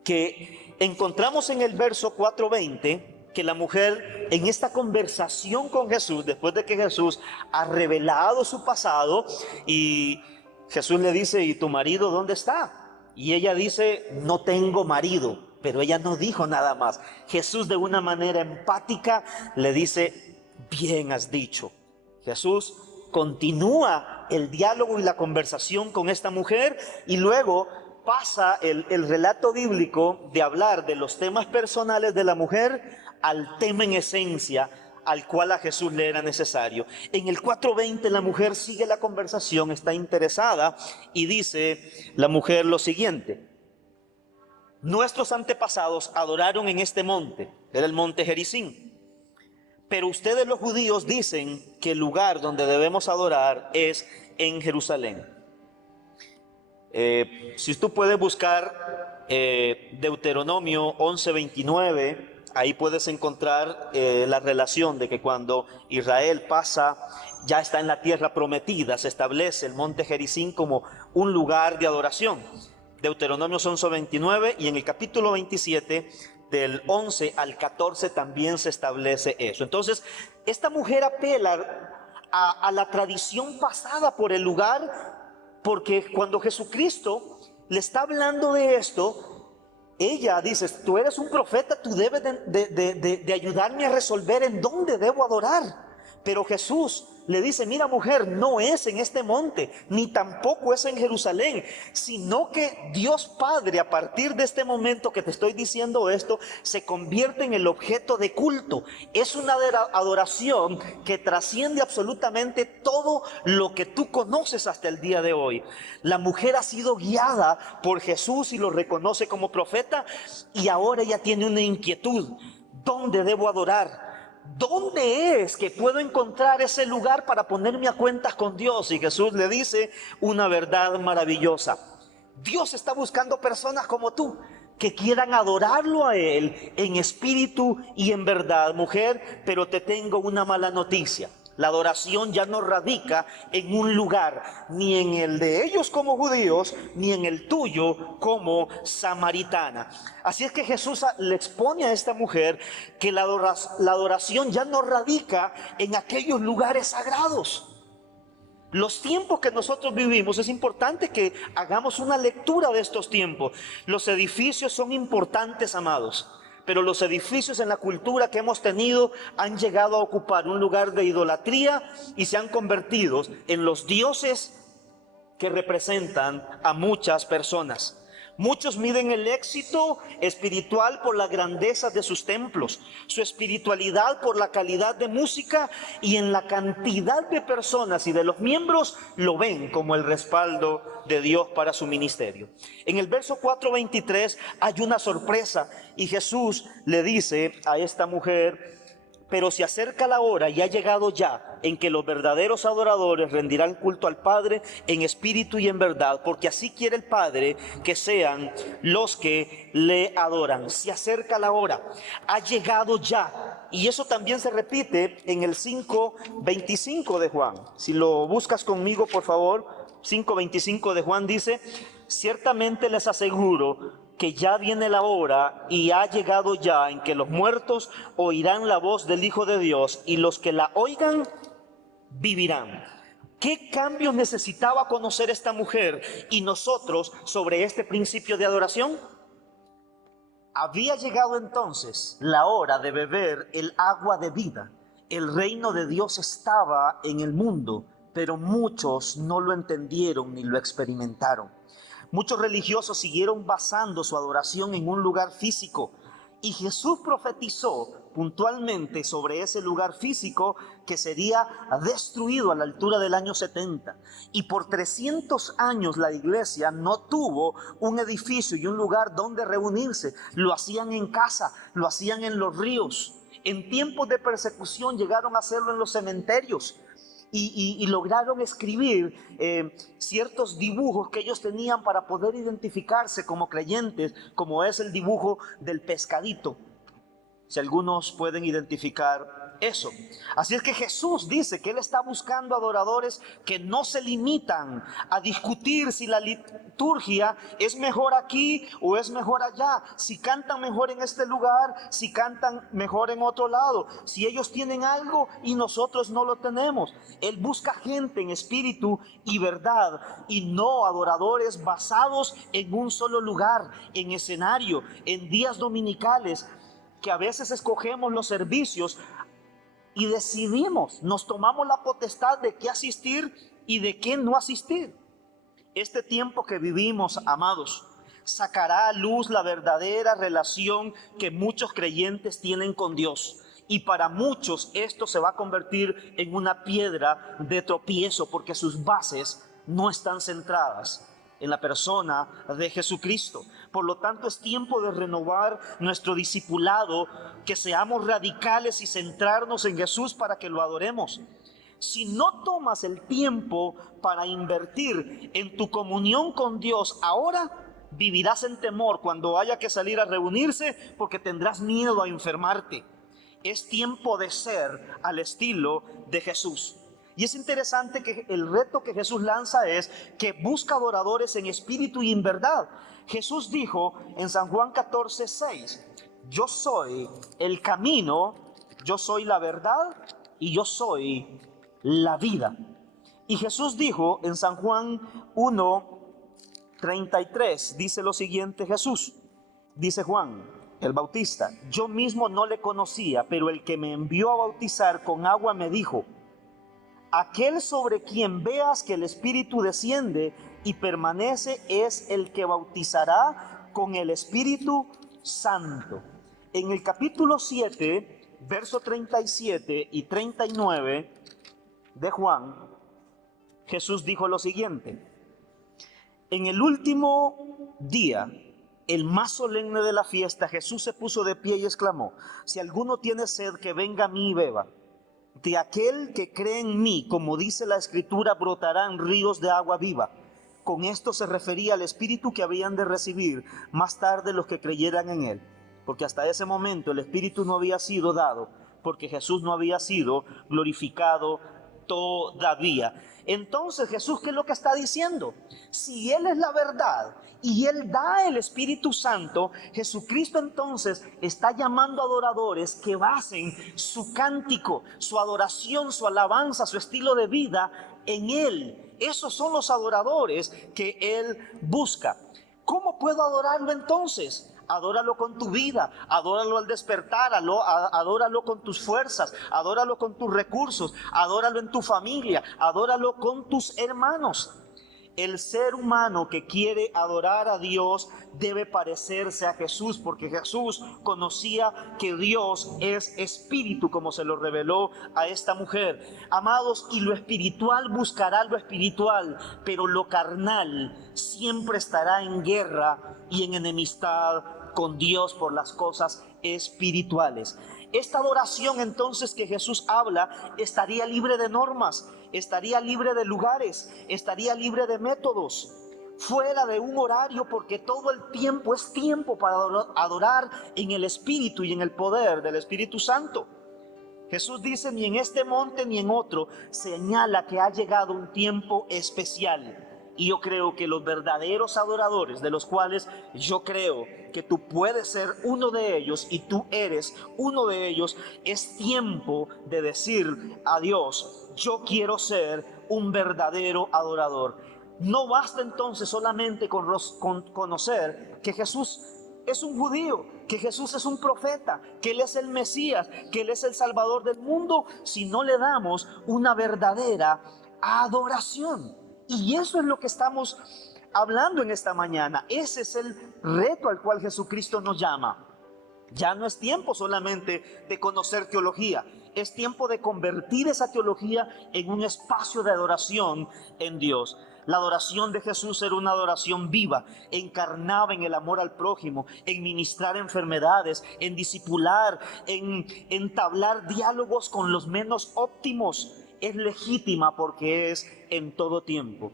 que encontramos en el verso 4:20 que la mujer, en esta conversación con Jesús, después de que Jesús ha revelado su pasado, y Jesús le dice: ¿y tu marido dónde está? Y ella dice: no tengo marido. Pero ella no dijo nada más. Jesús, de una manera empática, le dice: bien has dicho. Jesús continúa el diálogo y la conversación con esta mujer, y luego pasa el relato bíblico de hablar de los temas personales de la mujer al tema en esencia al cual a Jesús le era necesario. En el 4:20 la mujer sigue la conversación, está interesada, y dice la mujer lo siguiente: nuestros antepasados adoraron en este monte, era el monte Gerizim, pero ustedes los judíos dicen que el lugar donde debemos adorar es en Jerusalén. Si tú puedes buscar Deuteronomio 11:29 ahí puedes encontrar la relación de que cuando Israel pasa, ya está en la tierra prometida, se establece el monte Gerizim como un lugar de adoración. Deuteronomio 11:29, y en el capítulo 27, del 11 al 14, también se establece eso. Entonces, esta mujer apela a la tradición pasada por el lugar, porque cuando Jesucristo le está hablando de esto, ella dice: tú eres un profeta, tú debes de ayudarme a resolver en dónde debo adorar. Pero Jesús le dice: mira, mujer, no es en este monte, ni tampoco es en Jerusalén, sino que Dios Padre, a partir de este momento que te estoy diciendo esto, se convierte en el objeto de culto. Es una adoración que trasciende absolutamente todo lo que tú conoces hasta el día de hoy. La mujer ha sido guiada por Jesús y lo reconoce como profeta, y ahora ella tiene una inquietud: ¿dónde debo adorar? ¿Dónde es que puedo encontrar ese lugar para ponerme a cuentas con Dios? Y Jesús le dice una verdad maravillosa: Dios está buscando personas como tú, que quieran adorarlo a Él en espíritu y en verdad. Mujer, pero te tengo una mala noticia. La adoración ya no radica en un lugar, ni en el de ellos como judíos, ni en el tuyo como samaritana. Así es que Jesús le expone a esta mujer que la adoración ya no radica en aquellos lugares sagrados. Los tiempos que nosotros vivimos, es importante que hagamos una lectura de estos tiempos. Los edificios son importantes, amados, pero los edificios en la cultura que hemos tenido han llegado a ocupar un lugar de idolatría y se han convertido en los dioses que representan a muchas personas. Muchos miden el éxito espiritual por la grandeza de sus templos, su espiritualidad por la calidad de música, y en la cantidad de personas y de los miembros lo ven como el respaldo de Dios para su ministerio. En el verso 4:23 hay una sorpresa, y Jesús le dice a esta mujer: pero se acerca la hora, y ha llegado ya, en que los verdaderos adoradores rendirán culto al Padre en espíritu y en verdad, porque así quiere el Padre que sean los que le adoran. Se acerca la hora, ha llegado ya. Y eso también se repite en el 5:25 de Juan. Si lo buscas conmigo, por favor, 5:25 de Juan dice: ciertamente les aseguro que ya viene la hora y ha llegado ya en que los muertos oirán la voz del Hijo de Dios, y los que la oigan vivirán. ¿Qué cambios necesitaba conocer esta mujer y nosotros sobre este principio de adoración? Había llegado entonces la hora de beber el agua de vida. El reino de Dios estaba en el mundo, pero muchos no lo entendieron ni lo experimentaron. Muchos religiosos siguieron basando su adoración en un lugar físico, y Jesús profetizó puntualmente sobre ese lugar físico que sería destruido a la altura del año 70. Y por 300 años la iglesia no tuvo un edificio y un lugar donde reunirse. Lo hacían en casa, lo hacían en los ríos. En tiempos de persecución llegaron a hacerlo en los cementerios. Y lograron escribir ciertos dibujos que ellos tenían para poder identificarse como creyentes, como es el dibujo del pescadito. Si algunos pueden identificar eso. Así es que Jesús dice que Él está buscando adoradores que no se limitan a discutir si la liturgia es mejor aquí o es mejor allá, si cantan mejor en este lugar, si cantan mejor en otro lado, si ellos tienen algo y nosotros no lo tenemos. Él busca gente en espíritu y verdad, y no adoradores basados en un solo lugar, en escenario, en días dominicales, que a veces escogemos los servicios y decidimos, nos tomamos la potestad de qué asistir y de qué no asistir. Este tiempo que vivimos, amados, sacará a luz la verdadera relación que muchos creyentes tienen con Dios. Y para muchos esto se va a convertir en una piedra de tropiezo, porque sus bases no están centradas en la persona de Jesucristo. Por lo tanto, es tiempo de renovar nuestro discipulado, que seamos radicales y centrarnos en Jesús para que lo adoremos. Si no tomas el tiempo para invertir en tu comunión con Dios ahora, Vivirás en temor cuando haya que salir a reunirse porque tendrás miedo a enfermarte. Es tiempo de ser al estilo de Jesús. Y es interesante que el reto que Jesús lanza es que busca adoradores en espíritu y en verdad. Jesús dijo en San Juan 14:6, yo soy el camino, yo soy la verdad y yo soy la vida. Y Jesús dijo en San Juan 1:33, dice lo siguiente Jesús, dice Juan el Bautista, yo mismo no le conocía, pero el que me envió a bautizar con agua me dijo, aquel sobre quien veas que el Espíritu desciende y permanece es el que bautizará con el Espíritu Santo. En el capítulo 7, verso 37 y 39 de Juan, Jesús dijo lo siguiente, en el último día, el más solemne de la fiesta, Jesús se puso de pie y exclamó, si alguno tiene sed, que venga a mí y beba. De aquel que cree en mí, como dice la Escritura, brotarán ríos de agua viva. Con esto se refería al Espíritu que habían de recibir más tarde los que creyeran en él. Porque hasta ese momento el Espíritu no había sido dado, porque Jesús no había sido glorificado todavía. Entonces Jesús, ¿qué es lo que está diciendo? Si Él es la verdad y Él da el Espíritu Santo, Jesucristo entonces está llamando a adoradores que basen su cántico, su adoración, su alabanza, su estilo de vida en Él. Esos son los adoradores que Él busca. ¿Cómo puedo adorarlo entonces? Adóralo con tu vida, adóralo al despertar, adóralo con tus fuerzas, adóralo con tus recursos, adóralo en tu familia, adóralo con tus hermanos. El ser humano que quiere adorar a Dios debe parecerse a Jesús, porque Jesús conocía que Dios es espíritu, como se lo reveló a esta mujer. Amados, y lo espiritual buscará lo espiritual, pero lo carnal siempre estará en guerra y en enemistad con Dios por las cosas espirituales. Esta adoración entonces que Jesús habla estaría libre de normas, estaría libre de lugares, estaría libre de métodos, fuera de un horario, porque todo el tiempo es tiempo para adorar en el Espíritu y en el poder del Espíritu Santo. Jesús dice, ni en este monte ni en otro señala que ha llegado un tiempo especial. Y yo creo que los verdaderos adoradores, de los cuales yo creo que tú puedes ser uno de ellos y tú eres uno de ellos, es tiempo de decir a Dios, yo quiero ser un verdadero adorador. No basta entonces solamente con conocer que Jesús es un judío, que Jesús es un profeta, que Él es el Mesías, que Él es el Salvador del mundo, si no le damos una verdadera adoración. Y eso es lo que estamos hablando en esta mañana. Ese es el reto al cual Jesucristo nos llama. Ya no es tiempo solamente de conocer teología, es tiempo de convertir esa teología en un espacio de adoración en Dios. La adoración de Jesús era una adoración viva, encarnada en el amor al prójimo, en ministrar enfermedades, en discipular, en entablar diálogos con los menos óptimos. Es legítima porque es en todo tiempo.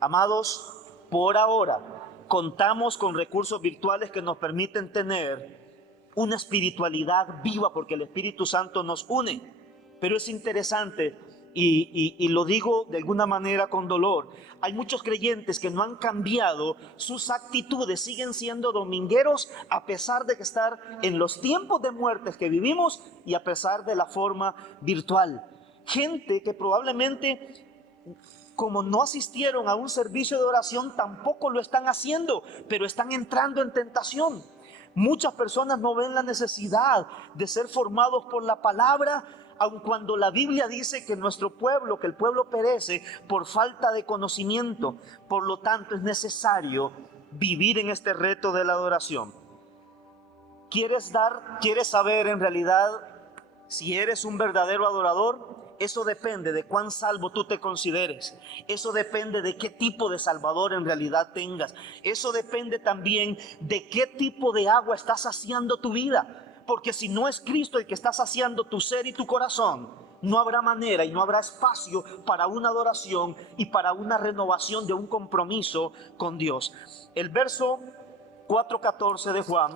Amados, por ahora contamos con recursos virtuales que nos permiten tener una espiritualidad viva porque el Espíritu Santo nos une. Pero es interesante y lo digo de alguna manera con dolor. Hay muchos creyentes que no han cambiado sus actitudes, siguen siendo domingueros a pesar de que estar en los tiempos de muertes que vivimos y a pesar de la forma virtual. Gente que probablemente, como no asistieron a un servicio de oración, tampoco lo están haciendo, pero están entrando en tentación. Muchas personas no ven la necesidad de ser formados por la palabra, aun cuando la Biblia dice que nuestro pueblo, que el pueblo perece por falta de conocimiento. Por lo tanto, es necesario vivir en este reto de la adoración. ¿Quieres saber en realidad si eres un verdadero adorador? Eso depende de cuán salvo tú te consideres. Eso depende de qué tipo de Salvador en realidad tengas. Eso depende también de qué tipo de agua estás saciando tu vida. Porque si no es Cristo el que está saciando tu ser y tu corazón, no habrá manera y no habrá espacio para una adoración y para una renovación de un compromiso con Dios. El verso 4:14 de Juan,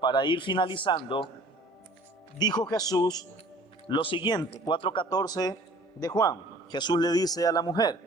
para ir finalizando, dijo Jesús lo siguiente, 4:14 de Juan. Jesús le dice a la mujer: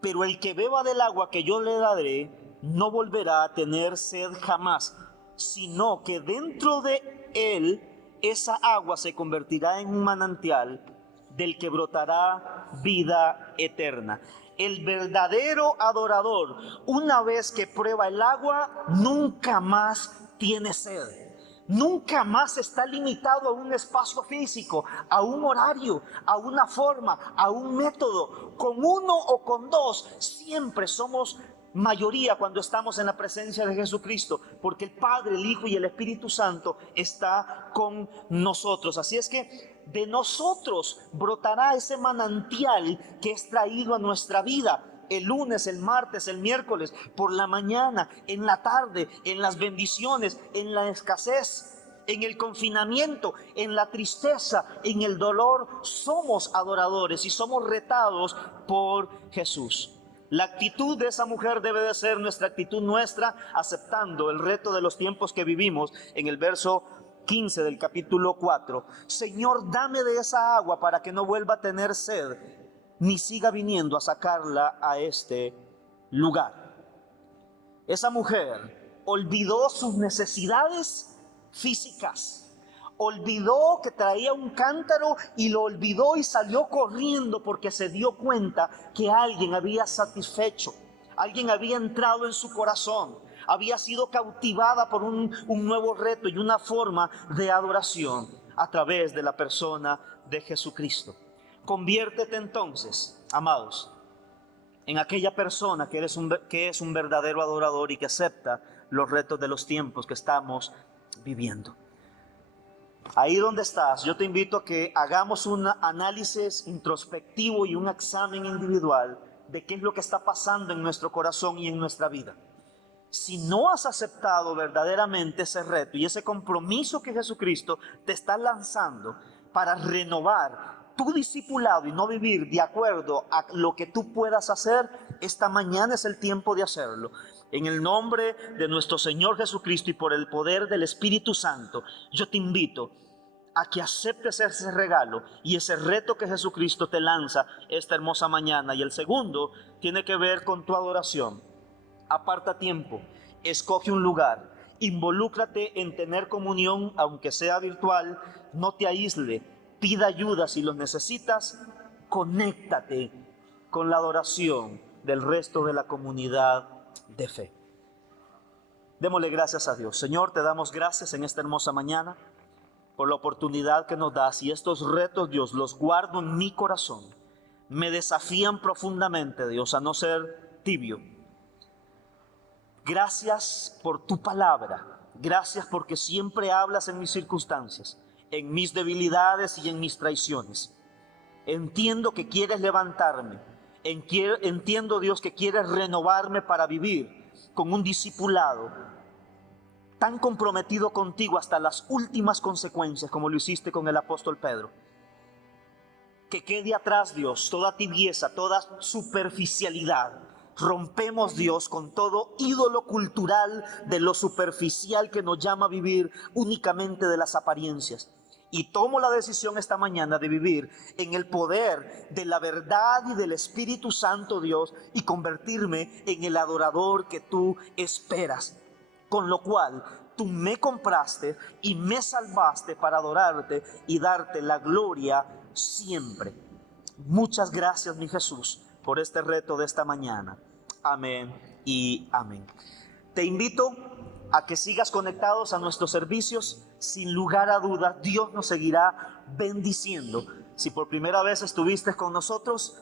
pero el que beba del agua que yo le daré, no volverá a tener sed jamás, sino que dentro de él esa agua se convertirá en un manantial del que brotará vida eterna. El verdadero adorador, una vez que prueba el agua, nunca más tiene sed. Nunca más está limitado a un espacio físico, a un horario, a una forma, a un método. Con uno o con dos, siempre somos mayoría cuando estamos en la presencia de Jesucristo, porque el Padre, el Hijo y el Espíritu Santo está con nosotros. Así es que de nosotros brotará ese manantial que es traído a nuestra vida. El lunes, el martes, el miércoles, por la mañana, en la tarde, en las bendiciones, en la escasez, en el confinamiento, en la tristeza, en el dolor. Somos adoradores y somos retados por Jesús. La actitud de esa mujer debe de ser nuestra actitud aceptando el reto de los tiempos que vivimos. En el verso 15 del capítulo 4, Señor, dame de esa agua para que no vuelva a tener sed, ni siga viniendo a sacarla a este lugar. Esa mujer olvidó sus necesidades físicas, olvidó que traía un cántaro y lo olvidó y salió corriendo porque se dio cuenta que alguien había satisfecho, alguien había entrado en su corazón, había sido cautivada por un nuevo reto y una forma de adoración a través de la persona de Jesucristo. Conviértete entonces, amados, en aquella persona que es un verdadero adorador y que acepta los retos de los tiempos que estamos viviendo. Ahí donde estás, yo te invito a que hagamos un análisis introspectivo y un examen individual de qué es lo que está pasando en nuestro corazón y en nuestra vida. Si no has aceptado verdaderamente ese reto y ese compromiso que Jesucristo te está lanzando para renovar tu discipulado y no vivir de acuerdo a lo que tú puedas hacer, esta mañana es el tiempo de hacerlo. En el nombre de nuestro Señor Jesucristo y por el poder del Espíritu Santo, yo te invito a que aceptes ese regalo y ese reto que Jesucristo te lanza esta hermosa mañana. Y el segundo tiene que ver con tu adoración. Aparta tiempo, escoge un lugar, involúcrate en tener comunión, aunque sea virtual, no te aísle, pida ayuda si lo necesitas, conéctate con la adoración del resto de la comunidad de fe. Démosle gracias a Dios. Señor, te damos gracias en esta hermosa mañana por la oportunidad que nos das, y estos retos, Dios, los guardo en mi corazón. Me desafían profundamente, Dios, a no ser tibio. Gracias por tu palabra. Gracias porque siempre hablas en mis circunstancias, en mis debilidades y en mis traiciones. Entiendo que quieres levantarme. Entiendo, Dios, que quieres renovarme para vivir con un discipulado tan comprometido contigo hasta las últimas consecuencias, como lo hiciste con el apóstol Pedro. Que quede atrás, Dios, toda tibieza, toda superficialidad. Rompemos, Dios, con todo ídolo cultural de lo superficial que nos llama a vivir únicamente de las apariencias. Y tomo la decisión esta mañana de vivir en el poder de la verdad y del Espíritu Santo, Dios, y convertirme en el adorador que tú esperas. Con lo cual tú me compraste y me salvaste para adorarte y darte la gloria siempre. Muchas gracias, mi Jesús, por este reto de esta mañana. Amén y amén. Te invito a que sigas conectados a nuestros servicios. Sin lugar a dudas, Dios nos seguirá bendiciendo. Si por primera vez estuviste con nosotros,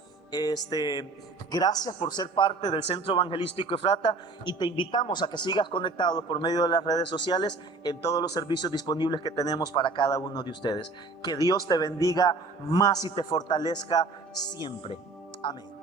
gracias por ser parte del Centro Evangelístico Efrata, y te invitamos a que sigas conectado por medio de las redes sociales en todos los servicios disponibles que tenemos para cada uno de ustedes. Que Dios te bendiga más y te fortalezca siempre. Amén.